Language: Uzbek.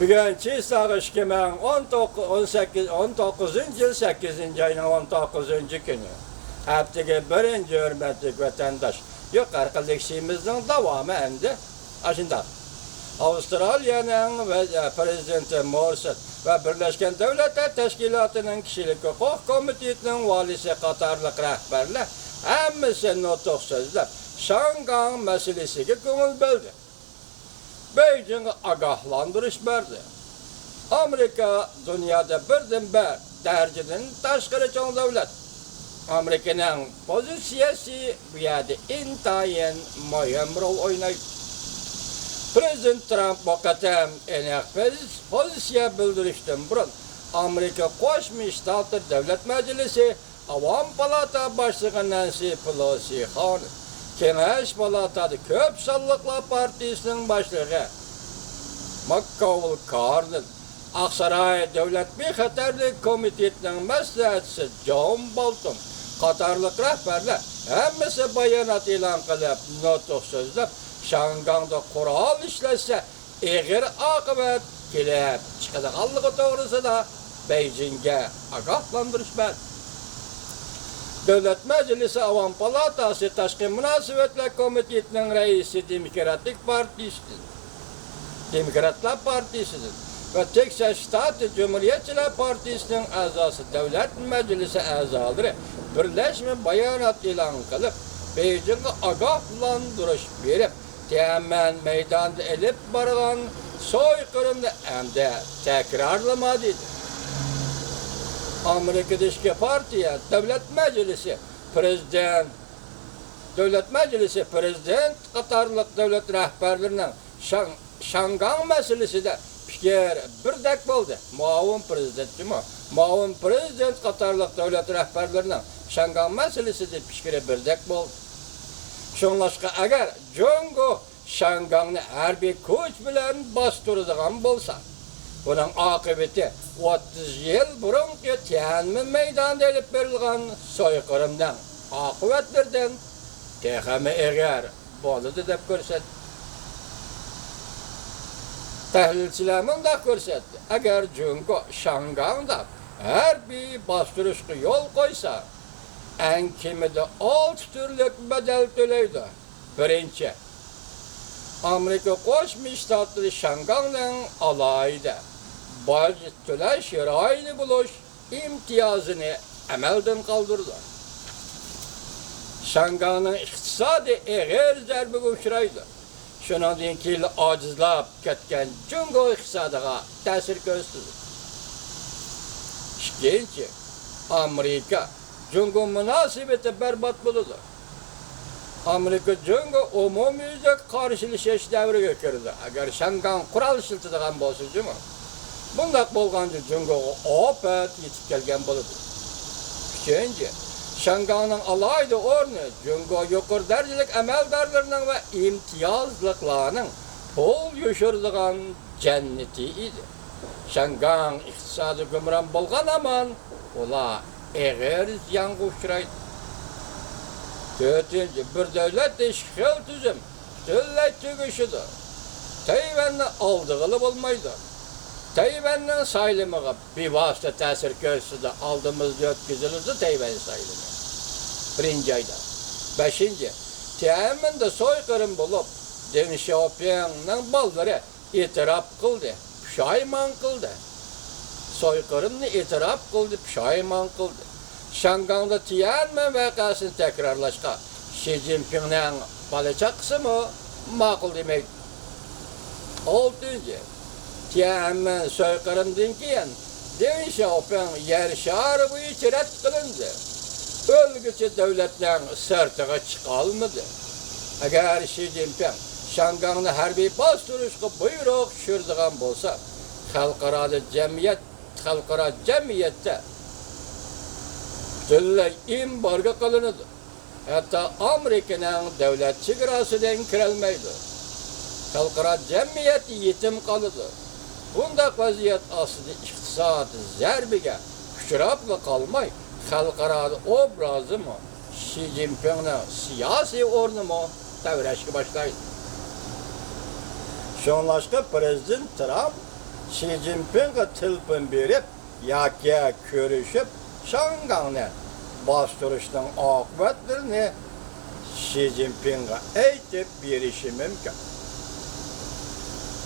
Bugünkü sağış kimen 19 yıl 8. ayının 19. günü. Haftaga birinci hürmetli vatandaş. Yukarı işimizin devamı endi. Aşında. Avustralya'nın prezidenti Morrison ve Birleşken Devletler Teşkilatı'nın Kişilik Hukuk Komitesi'nin valisi Katarlık rehberler hemmisi notuk sözler Şangan meselesiga ko'ngil bildi. Beijing'e agahlandırış verdi. Amerika dünyada birden-bir derecenin tashqari cho'ng davlat. Amerika'nın pozitsiyasi bu yerda intayin muhim rol o'ynaydi. Prezident Trump bu qatam aniq pozitsiya bildirishdan burun Amerika Qo'shma Shtatlar Davlat Majlisi Avam Palata Başlig'i Nancy Pelosi xonim Kengash Palatada Ko'p sonliqlar partiyasining boshlig'i McConnell Carter, Aqsaray Davlat Bexatarlik Komitetining maslahatchisi John Bolton qatorliq rahbarlar hammasi bayonot e'lon qilib, nutq so'zlab, Shangangda qurol ishlashsa eg'ir oqibat kelib chiqadiganligi to'g'risida Beijingga ogohlantirish berdi. Davlat Majlisi Avam Palatasi Tashqi munosabatlar komitetining raisi Demokratlar Partiyasidir ve Texas Shtat Cumhuriyetçiler Partiyasining a'zosi Davlat Majlisi a'zolari birlashma bayonot e'lon qilib, Beijingga ogohlantirish berib, Tiananmen maydonida elib borgan so'yqirni endi takrorlamadi. Amerikadagi partiya Davlat Majlisi prezident qatorliq davlat rahbarlarining Şangang meselesinde fikir birdek bo'ldi. Muavin prezident qatorliq davlat rahbarlarining Şangang meselesinde fikri birdek bo'ldi. Shunlashqa agar Jungo Shangangni harbiy kuch bilan bostiradigan bo'lsa, buning oqibati 30 yil burungi Tiananmen maydonida olib berilgan so'yqirmdan oqibatlardan texmi eg'ar bo'ladi deb ko'rsatdi. Tahlilchilar munda ko'rsatdi. Agar Jungo Shangangda harbiy bostirishga yo'l qo'ysa, eng kamida 6 turlik badal to'laydi. Birinchi, Amerika Qo'shma Shtatlari Shangangning alohida budjet to'lash ro'yini bo'lish imtiyozini amaldan qoldirdi. Shangangning iqtisodiy eg'ir zarbaga uchraydi. Shundan keyin ojizlab ketgan Jungo iqtisodiga ta'sir ko'rsatdi. Ikkinchi, Amerika Jungo munosabati barbod bo'ldi. Amerika Jungo umumyuzlik qarshilashish davriga kirdi. Agar Shangang qurol ishlatadigan bo'lsa-chi, bundaq bo'lganda Jungoga ofat yetib kelgan bo'ladi. Uchinchi, Shangangning alohida o'rni Jungo yuqori darajalik amaldorlarining va imtiyozliqlarning qo'l yoshiradigan jannati edi. Shangang iqtisodiy gumron bo'lgan amon ular eg'ir ziyonga uchraydi. To'rtinchi, bir davlat ishqil tuzum butunlay tugishidi. Tayvanni oldig'ili bo'lmaydi. Tayvanning saylimiga bevosita ta'sir ko'rsatdi. Oldimizda o'tkazildi Tayvan saylimi. Birinchi ayda. Beshinchi, Tiananmenda so'yqirim bo'lib, Deng Xiaopingning bolalari e'tirof qildi, pushaymon qildi. So'yqirimni e'tirof qildi, pushaymon qildi. Shangangda Tiananmen voqeasini takrorlashga Xi Jinpingning balachaqisimi ma'qul demaydi. Oltinchi, Tiananmen so'yqirimdan keyin Deng Xiaoping yer shari bo'yicha rad qilindi. O'lguchi davlatlar sirtiga chiqa olmadi. Agar Xi Jinping Shangangni harbiy bostirishga buyruq tushiradigan bo'lsa, xalqaro jamiyatda butunlay embargo qilinadi. Hatto Amerikaning davlat chegarasidan kirolmaydi. Xalqaro jamiyat yetim qoladi. Bundaq vaziyat ostida iqtisod zarbiga uchrab qolmay, xalqaro obrazimi Xi Jinpingning siyosiy o'rnimi tavrashga boshlaydi. Shunlashqa prezident Trump Xi Jinping'e telefon berip, yakya görüşüp, Şangang'ı bastırışның akıbetlerini Xi Jinping'e aytıp berişi mümkün.